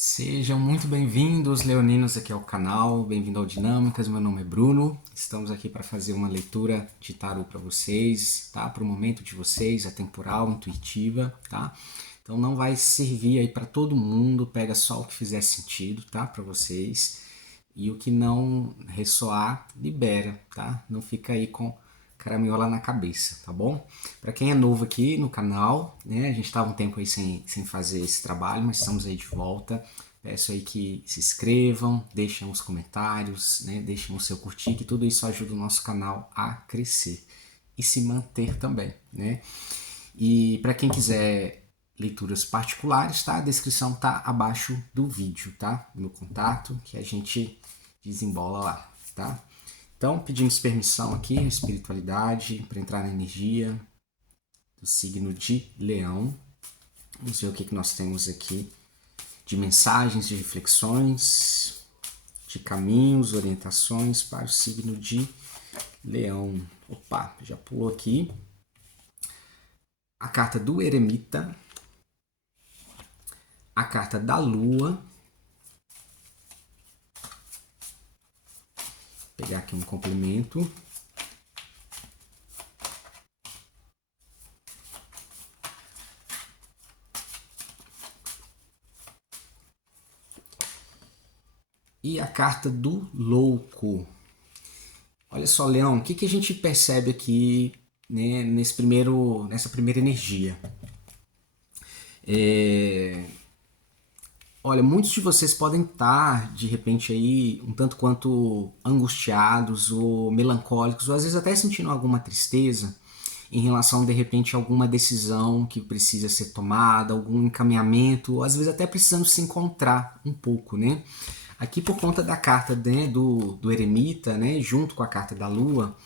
Sejam muito bem-vindos, leoninos, aqui ao canal. Bem-vindo ao Dinâmicas, meu nome é Bruno. Estamos aqui para fazer uma leitura de tarô para vocês, tá? Para o momento de vocês, atemporal, intuitiva, tá? Então não vai servir aí para todo mundo, pega só o que fizer sentido, tá? Para vocês. E o que não ressoar, libera, tá? Não fica aí com caraminhola na cabeça, tá bom? Para quem é novo aqui no canal, né? A gente estava um tempo aí sem fazer esse trabalho, mas estamos aí de volta. Peço aí que se inscrevam, deixem os comentários, né? Deixem o seu curtir, que tudo isso ajuda o nosso canal a crescer e se manter também, né? E para quem quiser leituras particulares, tá? A descrição tá abaixo do vídeo, tá? No contato que a gente desembola lá, tá? Então, pedimos permissão aqui, a espiritualidade, para entrar na energia do signo de Leão. Vamos ver o que nós temos aqui de mensagens, de reflexões, de caminhos, orientações para o signo de Leão. Opa, já pulou aqui. A carta do Eremita, a carta da Lua. Vou pegar aqui um complemento. E a carta do Louco. Olha só, Leão, o que a gente percebe aqui, né, nessa primeira energia? Olha, muitos de vocês podem estar, de repente, aí um tanto quanto angustiados ou melancólicos, ou às vezes até sentindo alguma tristeza em relação, de repente, a alguma decisão que precisa ser tomada, algum encaminhamento, ou às vezes até precisando se encontrar um pouco, né? Aqui por conta da carta, né, do Eremita, né, junto com a carta da Lua,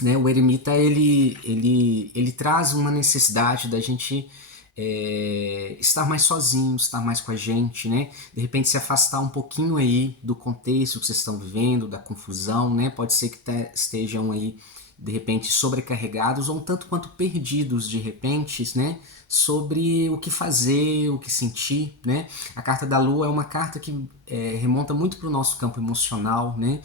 né, o Eremita ele traz uma necessidade da gente estar mais sozinho, estar mais com a gente, né? De repente se afastar um pouquinho aí do contexto que vocês estão vivendo, da confusão, né? Pode ser que estejam aí de repente sobrecarregados ou um tanto quanto perdidos de repente, né? Sobre o que fazer, o que sentir, né? A carta da Lua é uma carta que remonta muito para o nosso campo emocional, né?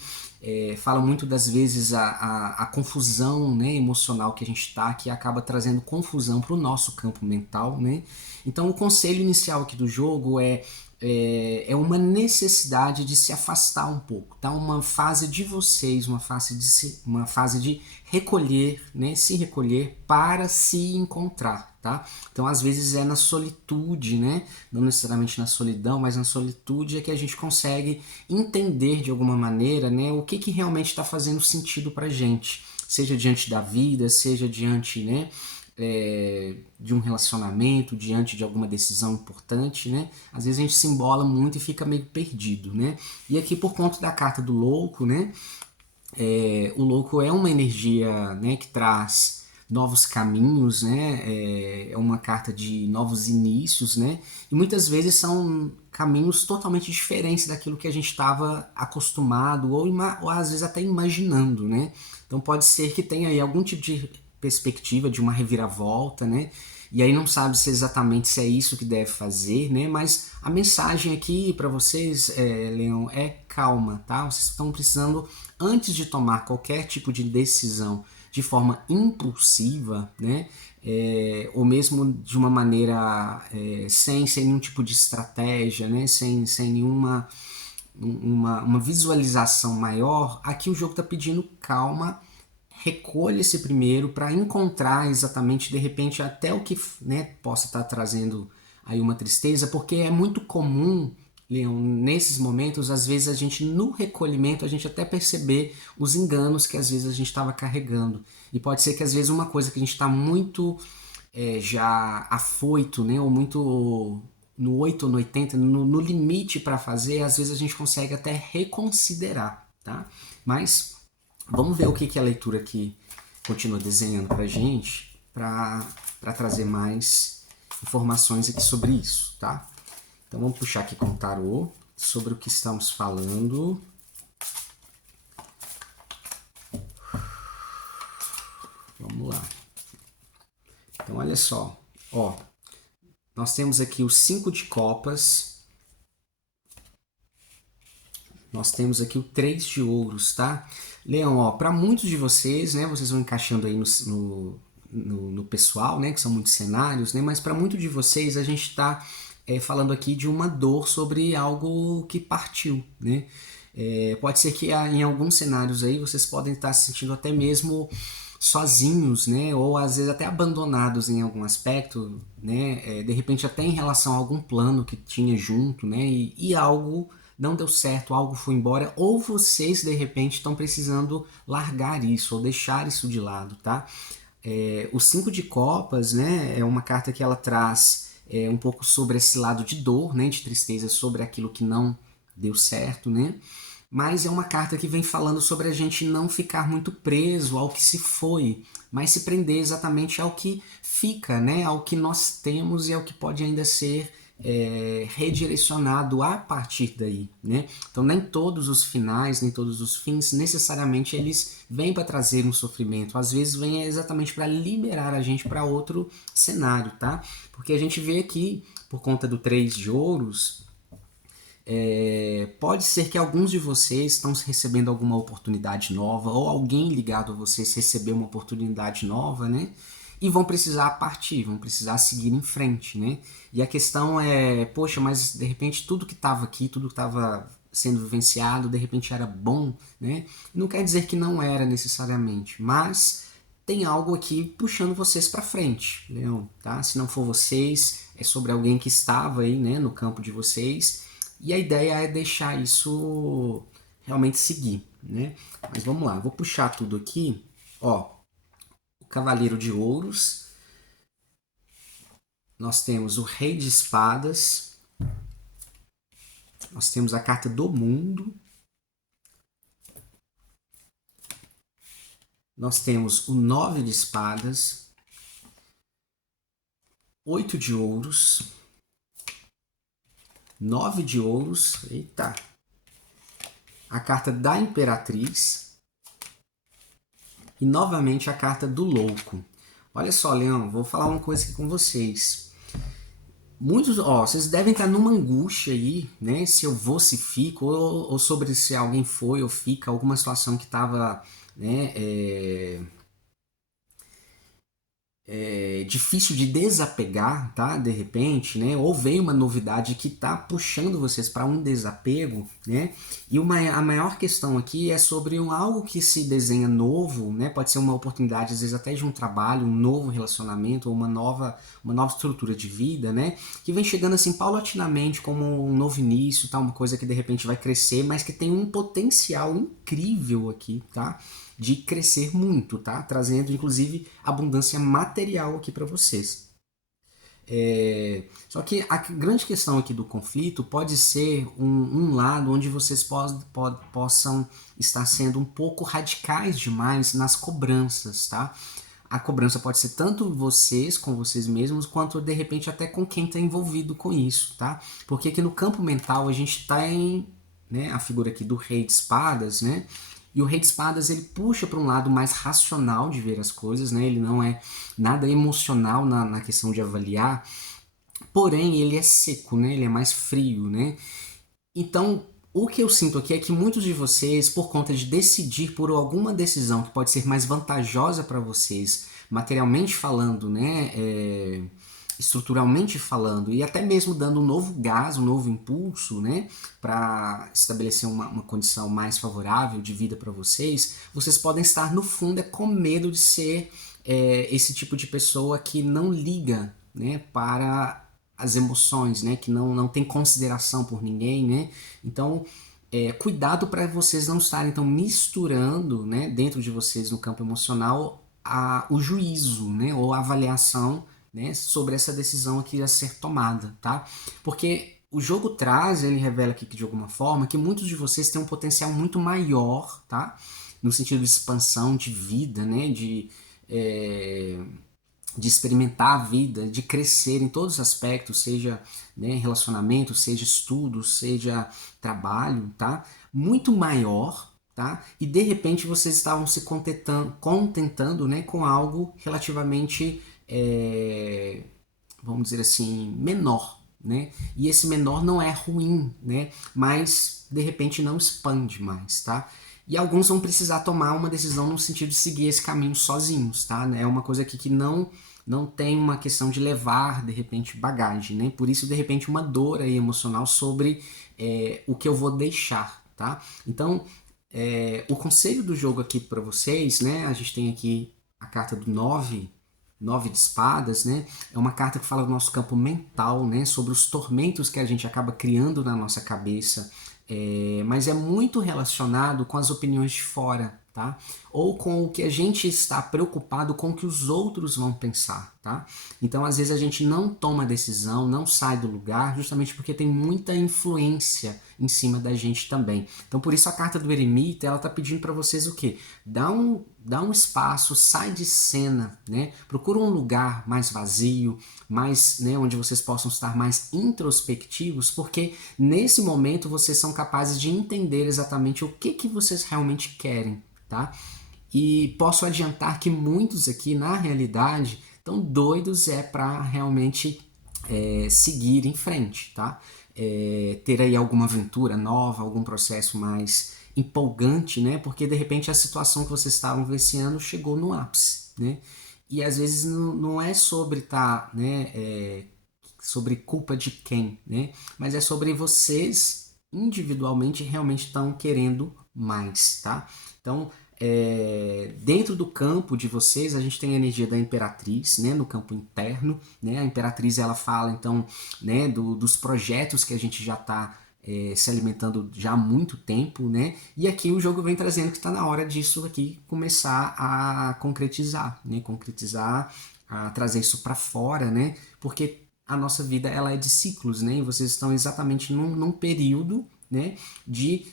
Fala muito das vezes a confusão, né, emocional que a gente está, que acaba trazendo confusão para o nosso campo mental, né? Então o conselho inicial aqui do jogo é uma necessidade de se afastar um pouco, tá? Uma fase de vocês, uma fase de recolher, né? Se recolher para se encontrar, tá? Então às vezes é na solitude, né? Não necessariamente na solidão, mas na solitude é que a gente consegue entender de alguma maneira, né? O que realmente está fazendo sentido para gente, seja diante da vida, seja diante, né? De um relacionamento, diante de alguma decisão importante, né? Às vezes a gente se embola muito e fica meio perdido, né? E aqui por conta da carta do louco, né? O louco é uma energia, né, que traz novos caminhos, né? É uma carta de novos inícios, né? E muitas vezes são caminhos totalmente diferentes daquilo que a gente estava acostumado ou às vezes até imaginando, né? Então pode ser que tenha aí algum tipo de perspectiva de uma reviravolta, né? E aí não sabe se exatamente se é isso que deve fazer, né? Mas a mensagem aqui para vocês, Leão, é calma, tá? Vocês estão precisando, antes de tomar qualquer tipo de decisão de forma impulsiva, né? Ou mesmo de uma maneira sem nenhum tipo de estratégia, né? Sem nenhuma uma visualização maior, aqui o jogo está pedindo calma. Recolha-se primeiro para encontrar exatamente, de repente, até o que, né, possa estar trazendo aí uma tristeza, porque é muito comum, Leão, nesses momentos, às vezes a gente, no recolhimento, a gente até perceber os enganos que às vezes a gente estava carregando. E pode ser que às vezes uma coisa que a gente está muito já afoito, né, ou muito no 8 ou no 80, no limite para fazer, às vezes a gente consegue até reconsiderar, tá? Mas vamos ver o que a leitura aqui continua desenhando para a gente, para trazer mais informações aqui sobre isso, tá? Então vamos puxar aqui com o tarô sobre o que estamos falando. Vamos lá. Então olha só, ó, nós temos aqui o 5 de copas, Nós temos aqui o 3 de ouros, tá? Leão, ó, para muitos de vocês, né, vocês vão encaixando aí no pessoal, né, que são muitos cenários, né, mas para muitos de vocês a gente está falando aqui de uma dor sobre algo que partiu, né? Pode ser que em alguns cenários aí vocês podem estar se sentindo até mesmo sozinhos, né? Ou às vezes até abandonados em algum aspecto, né? De repente até em relação a algum plano que tinha junto, né? E algo não deu certo, algo foi embora, ou vocês de repente estão precisando largar isso ou deixar isso de lado, tá? O 5 de copas, né? É uma carta que ela traz um pouco sobre esse lado de dor, né? De tristeza sobre aquilo que não deu certo, né? Mas é uma carta que vem falando sobre a gente não ficar muito preso ao que se foi, mas se prender exatamente ao que fica, né? Ao que nós temos e ao que pode ainda ser redirecionado a partir daí, né? Então nem todos os finais, nem todos os fins necessariamente eles vêm para trazer um sofrimento, às vezes vem exatamente para liberar a gente para outro cenário, tá? Porque a gente vê aqui, por conta do 3 de ouros, pode ser que alguns de vocês estão recebendo alguma oportunidade nova, ou alguém ligado a vocês recebeu uma oportunidade nova, né? E vão precisar partir, vão precisar seguir em frente, né? E a questão é, poxa, mas de repente tudo que estava aqui, tudo que estava sendo vivenciado, de repente era bom, né? Não quer dizer que não era necessariamente, mas tem algo aqui puxando vocês para frente, Leão, tá? Se não for vocês, é sobre alguém que estava aí, né, no campo de vocês, e a ideia é deixar isso realmente seguir, né? Mas vamos lá, vou puxar tudo aqui, ó. Cavaleiro de Ouros, nós temos o Rei de Espadas, nós temos a carta do Mundo, nós temos o 9 de Espadas, 8 de Ouros, 9 de Ouros, eita, a carta da Imperatriz e novamente a carta do Louco. Olha só, Leão, vou falar uma coisa aqui com vocês. Muitos, ó, vocês devem estar numa angústia aí, né? Se eu vou, se fico, ou sobre se alguém foi ou fica, alguma situação que estava, né, difícil de desapegar, tá? De repente, né? Ou veio uma novidade que tá puxando vocês para um desapego, né? E a maior questão aqui é sobre algo que se desenha novo, né? Pode ser uma oportunidade, às vezes até de um trabalho, um novo relacionamento, ou uma nova estrutura de vida, né? Que vem chegando assim paulatinamente como um novo início, tá? Uma coisa que de repente vai crescer, mas que tem um potencial incrível aqui, tá? De crescer muito, tá? Trazendo inclusive abundância material aqui para vocês. Só que a grande questão aqui do conflito pode ser um lado onde vocês possam estar sendo um pouco radicais demais nas cobranças, tá? A cobrança pode ser tanto vocês com vocês mesmos, quanto de repente até com quem está envolvido com isso, tá? Porque aqui no campo mental a gente tem, né, a figura aqui do Rei de Espadas, né? E o Rei de Espadas ele puxa para um lado mais racional de ver as coisas, né? Ele não é nada emocional na questão de avaliar, porém ele é seco, né? Ele é mais frio, né? Então, o que eu sinto aqui é que muitos de vocês, por conta de decidir por alguma decisão que pode ser mais vantajosa para vocês, materialmente falando, né, estruturalmente falando, e até mesmo dando um novo gás, um novo impulso, né, para estabelecer uma condição mais favorável de vida para vocês, vocês podem estar no fundo com medo de ser esse tipo de pessoa que não liga, né, para as emoções, né, que não tem consideração por ninguém, né? Então, cuidado para vocês não estarem então misturando, né, dentro de vocês no campo emocional o juízo, né, ou a avaliação, né, sobre essa decisão aqui a ser tomada, tá? Porque o jogo traz, ele revela aqui que de alguma forma que muitos de vocês têm um potencial muito maior, tá? No sentido de expansão de vida, né, de experimentar a vida, de crescer em todos os aspectos, seja, né, relacionamento, seja estudo, seja trabalho, tá? Muito maior, tá? E de repente vocês estavam se contentando, né, com algo relativamente, vamos dizer assim, menor, né? E esse menor não é ruim, né? Mas de repente não expande mais, tá? E alguns vão precisar tomar uma decisão no sentido de seguir esse caminho sozinhos, tá? É uma coisa aqui que não tem uma questão de levar, de repente, bagagem, né? Por isso, de repente, uma dor aí emocional sobre o que eu vou deixar, tá? Então, o conselho do jogo aqui para vocês, né? A gente tem aqui a carta do 9 de espadas, né? É uma carta que fala do nosso campo mental, né? Sobre os tormentos que a gente acaba criando na nossa cabeça, mas é muito relacionado com as opiniões de fora, tá? Ou com o que a gente está preocupado com o que os outros vão pensar, tá? Então, às vezes a gente não toma decisão, não sai do lugar, justamente porque tem muita influência em cima da gente também. Então, por isso a carta do eremita, ela tá pedindo para vocês o quê? Dá um espaço, sai de cena, né? Procura um lugar mais vazio, mais, né, onde vocês possam estar mais introspectivos, porque nesse momento vocês são capazes de entender exatamente o que vocês realmente querem, tá? E posso adiantar que muitos aqui, na realidade, estão doidos para realmente seguir em frente, tá? Ter aí alguma aventura nova, algum processo mais empolgante, né? Porque de repente a situação que vocês estavam vivenciando chegou no ápice, né? E às vezes não é sobre né? Sobre culpa de quem, né? Mas é sobre vocês individualmente realmente estão querendo mais, tá? Então, dentro do campo de vocês, a gente tem a energia da Imperatriz, né, no campo interno, né, a Imperatriz ela fala então, né, dos projetos que a gente já está se alimentando já há muito tempo, né, e aqui o jogo vem trazendo que está na hora disso aqui começar a concretizar, né, a trazer isso para fora, né, porque a nossa vida ela é de ciclos, né, e vocês estão exatamente num período, né, de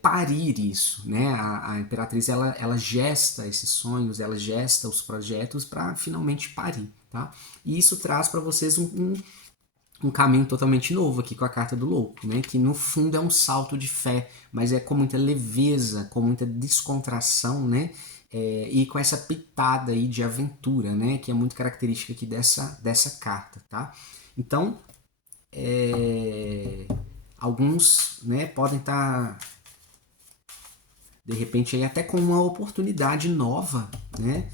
parir isso, né? A Imperatriz ela gesta esses sonhos, ela gesta os projetos para finalmente parir, tá? E isso traz para vocês um caminho totalmente novo aqui com a carta do louco, né? Que no fundo é um salto de fé, mas é com muita leveza, com muita descontração, né? E com essa pitada aí de aventura, né? Que é muito característica aqui dessa carta, tá? Então, alguns, né, podem estar de repente aí até com uma oportunidade nova, né?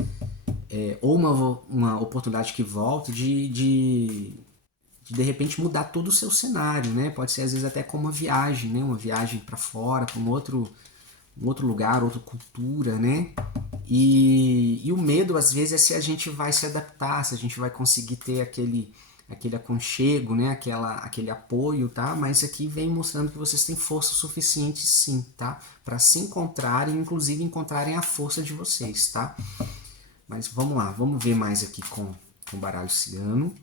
Ou uma oportunidade que volta de repente mudar todo o seu cenário, né? Pode ser às vezes até como uma viagem, né? Uma viagem para fora, para um outro lugar, outra cultura, né? E o medo às vezes é se a gente vai se adaptar, se a gente vai conseguir ter aquele aconchego, né? Aquele apoio, tá? Mas aqui vem mostrando que vocês têm força suficiente sim, tá? Para se encontrarem, inclusive encontrarem a força de vocês, tá? Mas vamos lá, vamos ver mais aqui com o baralho cigano.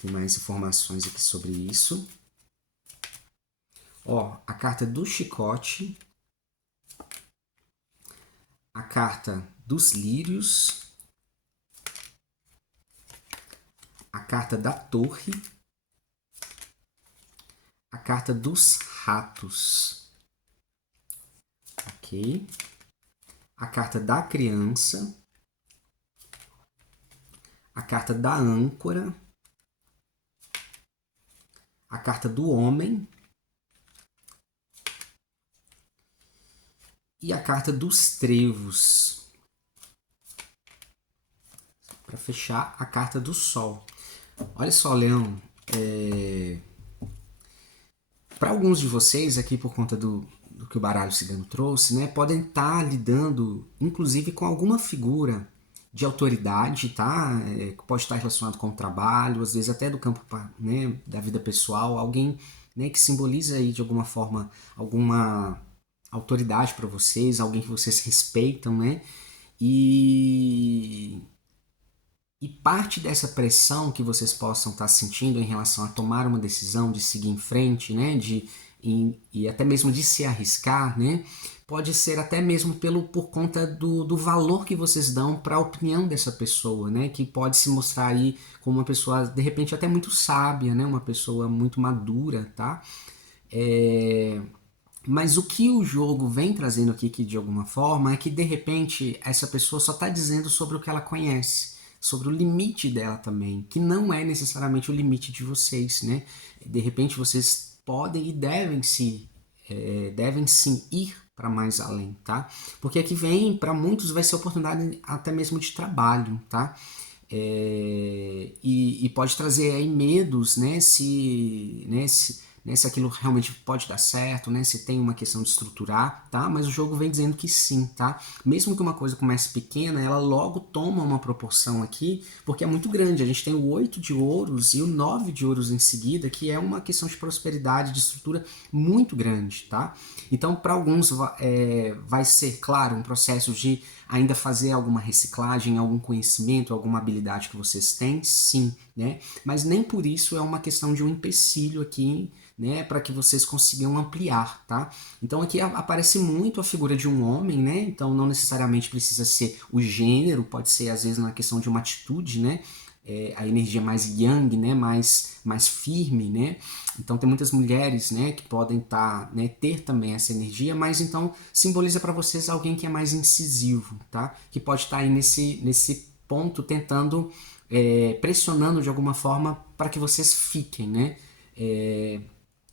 Tem mais informações aqui sobre isso. Ó, a carta do chicote, a carta dos lírios, a carta da torre, a carta dos ratos, ok? A carta da criança, a carta da âncora, a carta do homem e a carta dos trevos. Para fechar, a carta do sol. Olha só, Leão, para alguns de vocês, aqui por conta do que o baralho cigano trouxe, né, podem estar lidando, inclusive, com alguma figura de autoridade, tá? Que pode estar relacionado com o trabalho, às vezes até do campo, né, da vida pessoal, alguém, né, que simboliza aí de alguma forma alguma autoridade para vocês, alguém que vocês respeitam, né? E parte dessa pressão que vocês possam estar sentindo em relação a tomar uma decisão, de seguir em frente, né, e até mesmo de se arriscar, né, pode ser até mesmo por conta do valor que vocês dão para a opinião dessa pessoa, né, que pode se mostrar aí como uma pessoa, de repente, até muito sábia, né, uma pessoa muito madura, tá? Mas o que o jogo vem trazendo aqui, que de alguma forma, é que de repente essa pessoa só está dizendo sobre o que ela conhece, sobre o limite dela também, que não é necessariamente o limite de vocês, né? De repente vocês podem e devem sim ir para mais além, tá? Porque aqui vem, para muitos, vai ser oportunidade até mesmo de trabalho, tá? E pode trazer aí medos, né, se aquilo realmente pode dar certo, né, se tem uma questão de estruturar, tá? Mas o jogo vem dizendo que sim, tá? Mesmo que uma coisa comece pequena, ela logo toma uma proporção aqui, porque é muito grande. A gente tem o 8 de ouros e o 9 de ouros em seguida, que é uma questão de prosperidade, de estrutura muito grande, tá? Então, para alguns vai ser, claro, um processo de ainda fazer alguma reciclagem, algum conhecimento, alguma habilidade que vocês têm, sim, né? Mas nem por isso é uma questão de um empecilho aqui, né, para que vocês consigam ampliar, tá? Então aqui aparece muito a figura de um homem, né? Então não necessariamente precisa ser o gênero, pode ser às vezes uma questão de uma atitude, né? A energia mais yang, né, mais firme, né? Então tem muitas mulheres, né, que podem né, ter também essa energia, mas então simboliza para vocês alguém que é mais incisivo, tá? Que pode estar aí nesse ponto tentando, pressionando de alguma forma para que vocês fiquem, né?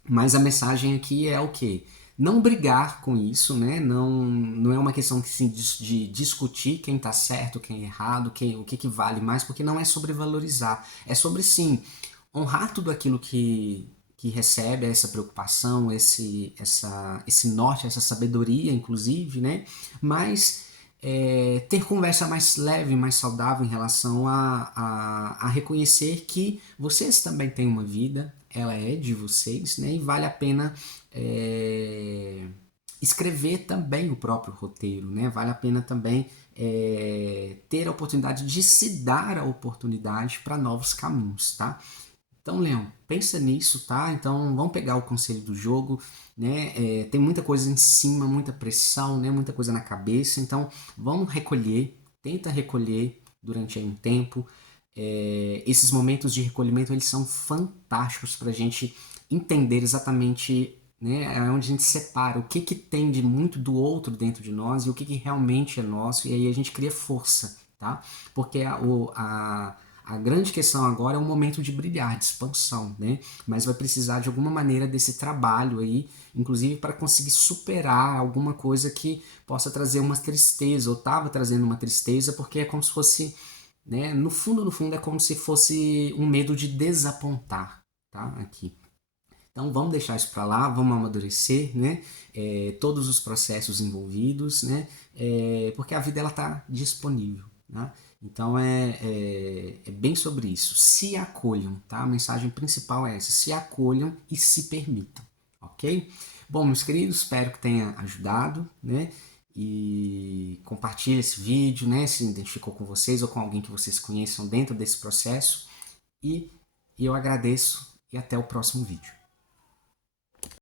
Mas a mensagem aqui é o quê? Não brigar com isso, né? Não é uma questão de discutir quem está certo, quem é errado, o que vale mais, porque não é sobre valorizar. É sobre, sim, honrar tudo aquilo que recebe, essa preocupação, esse norte, essa sabedoria, inclusive, né? Mas ter conversa mais leve, mais saudável em relação a reconhecer que vocês também têm uma vida, ela é de vocês, né? E vale a pena escrever também o próprio roteiro, né? Vale a pena também ter a oportunidade de se dar a oportunidade para novos caminhos, tá? Então, Leão, pensa nisso, tá? Então, vamos pegar o conselho do jogo, né? Tem muita coisa em cima, muita pressão, né? Muita coisa na cabeça. Então, vamos recolher, tenta recolher durante aí um tempo. Esses momentos de recolhimento, eles são fantásticos para a gente entender exatamente, né? É onde a gente separa o que tem de muito do outro dentro de nós e o que realmente é nosso. E aí a gente cria força, tá? Porque a grande questão agora é um momento de brilhar, de expansão, né? Mas vai precisar de alguma maneira desse trabalho aí, inclusive para conseguir superar alguma coisa que possa trazer uma tristeza, ou estava trazendo uma tristeza, porque é como se fosse, né? No fundo é como se fosse um medo de desapontar, tá? Aqui. Então vamos deixar isso para lá, vamos amadurecer, né? Todos os processos envolvidos, né? Porque a vida ela está disponível, né? Então é bem sobre isso. Se acolham, tá? A mensagem principal é essa: se acolham e se permitam, ok? Bom, meus queridos, espero que tenha ajudado, né? E compartilhe esse vídeo, né? Se identificou com vocês ou com alguém que vocês conheçam dentro desse processo. E eu agradeço e até o próximo vídeo.